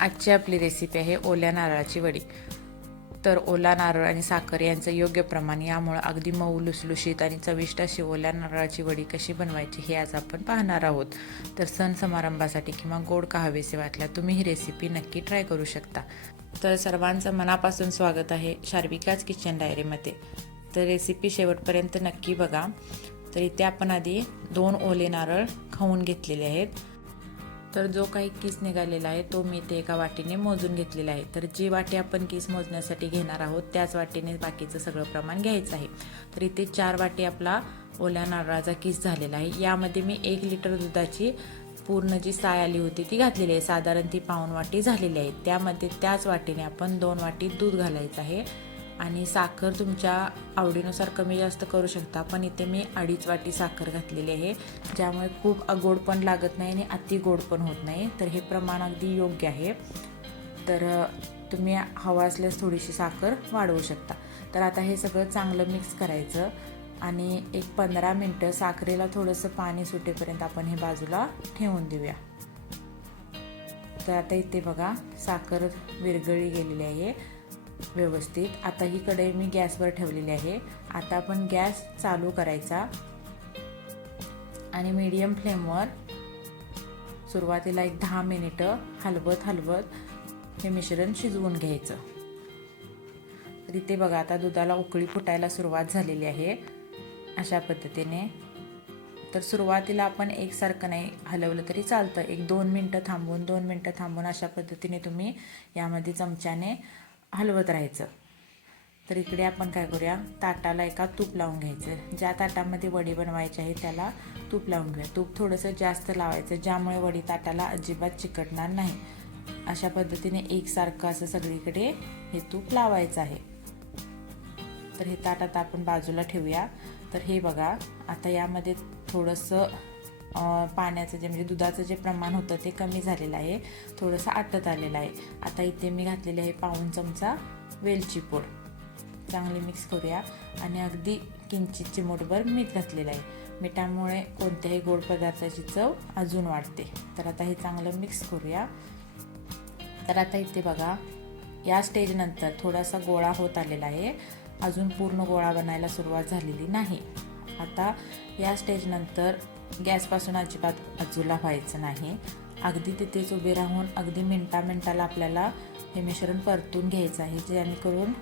आजची आपली रेसिपी आहे ओल्या नारळाची वडी. तर ओला नारळ आणि साखर यांचं योग्य प्रमाण, यामुळे अगदी मऊ लुसलुशीत आणि चविष्ट अशी ओल्या नारळाची वडी कशी बनवायची हे आज आपण पाहणार आहोत. तर सण समारंभासाठी किंवा गोड का हवेसे वाटल्या तुम्ही ही रेसिपी नक्की ट्राय करू शकता. तर सर्वांचं मनापासून स्वागत आहे शार्विकाज किचन डायरीमध्ये. तर रेसिपी शेवटपर्यंत नक्की बघा. तर इथे आपण आधी 2 ओले नारळ खाऊन घेतलेले आहेत. तर जो काही किस निघालेला आहे तो मी ते एका वाटीने मोजून घेतलेला आहे. तर जी वाटी आपण किस मोजण्यासाठी घेणार आहोत त्याच वाटीने बाकीचं सगळं प्रमाण घ्यायचं आहे. तर इथे 4 वाटी आपला ओल्या नारळाचा किस झालेला आहे. यामध्ये मी 1 लिटर दुधाची पूर्ण जी साय आली होती ती घातलेली आहे. साधारण ती पाऊण वाटी झालेली आहे. त्यामध्ये त्याच वाटीने आपण 2 वाटी दूध घालायचं आहे आणि साखर तुमच्या आवडीनुसार कमी जास्त करू शकता. पण इथे मी 2.5 वाटी साखर घातलेली आहे, ज्यामुळे खूप गोड पण लागत नाही आणि अति गोड पण होत नाही. तर हे प्रमाण अगदी योग्य आहे. तर तुम्ही हवा असल्यास थोडीशी साखर वाढवू शकता. तर आता हे सगळं चांगलं मिक्स करायचं आणि एक 15 मिनटं साखरेला थोडंसं पाणी सुटेपर्यंत आपण हे बाजूला ठेवून देऊया. तर आता इथे बघा साखर विरघळली गेलेली आहे व्यवस्थित. आता ही कढई मी गॅसवर ठेवलेली आहे. आता आपण गॅस चालू करायचा आणि मीडियम फ्लेमवर सुरुवातीला एक 10 मिनिटं हलवत हे मिश्रण शिजवून घ्यायचं. तर इथे बघा आता दुधाला उकळी फुटायला सुरुवात झालेली आहे अशा पद्धतीने. तर सुरुवातीला आपण एकसारखं नाही हलवलं तरी चालतं. 1-2 मिनटं थांबून अशा पद्धतीने तुम्ही यामध्ये चमच्याने हलवत राहायचं. तर इकडे आपण काय करूया, ताटाला एका तूप लावून घ्यायचं. ज्या ताटामध्ये वडी बनवायची आहे त्याला तूप लावून घ्या. तूप थोडंसं जास्त लावायचं, ज्यामुळे वडी ताटाला अजिबात चिकटणार नाही. अशा पद्धतीने एकसारखं असं सगळीकडे हे तूप लावायचं आहे. तर हे ताट आता आपण बाजूला ठेवूया. तर हे बघा आता यामध्ये थोडंसं पाण्याचं म्हणजे दुधाचं जे प्रमाण होतं ते कमी झालेलं आहे, थोडंसं आटत आलेलं आहे. आता इथे मी घातलेले आहे पाऊण चमचा वेलची पूड. चांगली मिक्स करूया आणि अगदी किंचित चिमूटभर मीठ घातलेलं आहे. मिठामुळे कोणत्याही गोड पदार्थाची चव अजून वाढते. तर आता हे चांगलं मिक्स करूया. तर आता इथे बघा या स्टेजनंतर थोडासा गोळा होत आलेला आहे. अजून पूर्ण गोळा बनायला सुरुवात झालेली नाही. आता या स्टेजनंतर गॅसपासून अजिबात बाजूला व्हायचं नाही. अगदी तिथेच उभे राहून अगदी मिनटाला आपल्याला हे मिश्रण परतून घ्यायचं आहे, जेणेकरून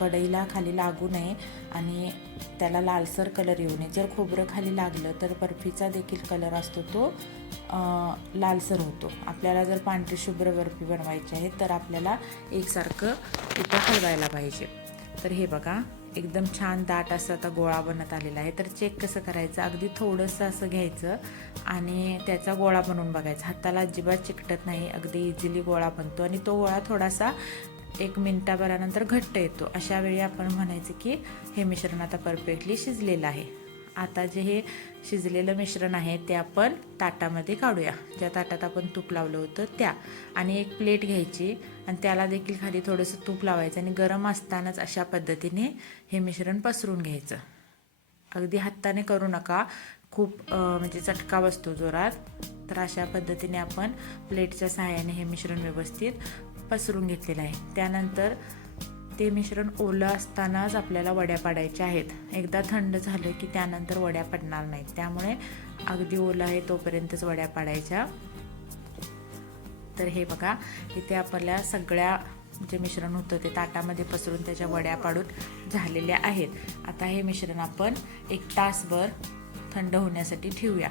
कढईला खाली लागू नये आणि त्याला लालसर कलर येऊ नये. जर खोबरं खाली लागलं तर बर्फीचा देखील कलर असतो तो लालसर होतो. आपल्याला जर पांढरी शुभ्र बर्फी बनवायची आहे तर आपल्याला एकसारखं इथं हलवायला पाहिजे. तर हे बघा एकदम छान दाट असं आता गोळा बनत आलेला आहे. तर चेक कसं करायचं, अगदी थोडंसं असं घ्यायचं आणि त्याचा गोळा बनवून बघायचा. हाताला अजिबात चिकटत नाही, अगदी इझिली गोळा बनतो आणि तो गोळा थोडासा 1 मिनिटाभरानंतर घट्ट येतो. अशा वेळी आपण म्हणायचं की हे मिश्रण आता परफेक्टली शिजलेलं आहे. आता जे हे शिजलेलं मिश्रण आहे ते आपण ताटामध्ये काढूया. ज्या ताटात आपण तूप लावलं होतं त्या, आणि एक प्लेट घ्यायची आणि त्याला देखील खाली थोडंसं तूप लावायचं आणि गरम असतानाच अशा पद्धतीने हे मिश्रण पसरून घ्यायचं. अगदी हाताने करू नका, खूप म्हणजे चटका बसतो जोरात. तर अशा पद्धतीने आपण प्लेटच्या सहाय्याने हे मिश्रण व्यवस्थित पसरून घेतलेलं आहे. त्यानंतर ते मिश्रण ओलं असतानाच आपल्याला वड्या पाडायच्या आहेत. एकदा थंड झालं की त्यानंतर वड्या पडणार नाहीत, त्यामुळे अगदी ओलं आहे तोपर्यंतच वड्या पाडायच्या. तर हे बघा इथे आपल्या सगळ्या जे मिश्रण होतं ते ताटामध्ये पसरून त्याच्या वड्या पाडून झालेल्या आहेत. आता हे मिश्रण आपण 1 तासभर थंड होण्यासाठी ठेवूया.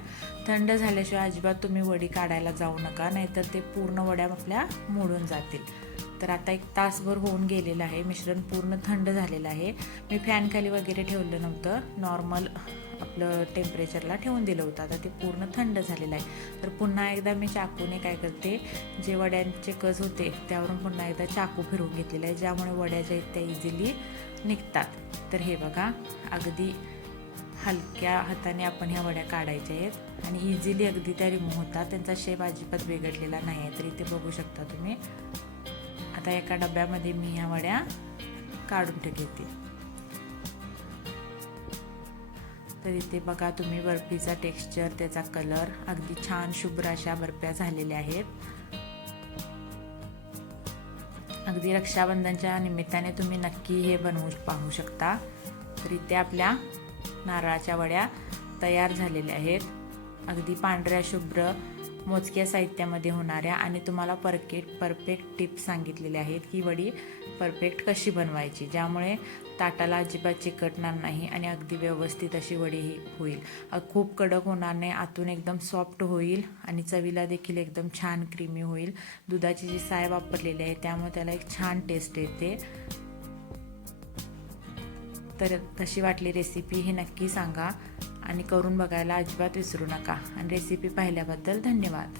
थंड झाल्याशिवाय अजिबात तुम्ही वडी काढायला जाऊ नका, नाहीतर ते पूर्ण वड्या आपल्या मोडून जातील. तर आता 1 तासभर होऊन गेलेलं आहे. मिश्रण पूर्ण थंड झालेलं आहे. मी फॅनखाली वगैरे ठेवलं नव्हतं, नॉर्मल आपलं टेम्परेचरला ठेवून दिलं होतं. आता ते पूर्ण थंड झालेलं आहे. तर पुन्हा एकदा मी चाकूने काय करते, जे वड्यांचे कस होते त्यावरून पुन्हा एकदा चाकू फिरवून घेतलेला आहे, ज्यामुळे वड्या ज्या आहेत त्या इझिली निघतात. तर हे बघा अगदी हलक्या हाताने आपण ह्या वड्या काढायच्या आहेत आणि इझिली अगदी त्या रिमूव्ह होतात. त्यांचा शेप अजिबात बिघडलेला नाही आहे. तर इथे बघू शकता तुम्ही. आता एका डब्यामध्ये मी ह्या वड्या काढून घेते. तर इथे बघा तुम्ही बर्फीचा टेक्स्चर, त्याचा कलर, अगदी छान शुभ्र अशा बर्फ्या झालेल्या आहेत. अगदी रक्षाबंधनच्या निमित्ताने तुम्ही नक्की हे बनवू पाहू शकता. तर इथे आपल्या नारळाच्या वड्या तयार झालेल्या आहेत. अगदी पांढऱ्या शुभ्र मोजक्या साहित्यामध्ये होणाऱ्या आणि तुम्हाला परफेक्ट टिप्स सांगितलेल्या आहेत की वडी परफेक्ट कशी बनवायची, ज्यामुळे ताटाला अजिबात चिकटणार नाही आणि अगदी व्यवस्थित अशी वडी ही होईल. खूप कडक होणार नाही, आतून एकदम सॉफ्ट होईल आणि चवीला देखील एकदम छान क्रीमी होईल. दुधाची जी साय वापरलेली आहे त्यामुळे त्याला एक छान टेस्ट येते. तर कशी वाटली रेसिपी हे नक्की सांगा आणि करून बघायला अजिबात विसरू नका. आणि रेसिपी पाहिल्याबद्दल धन्यवाद.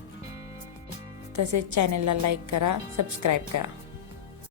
तसेच चॅनलला लाईक करा, सबस्क्राईब करा.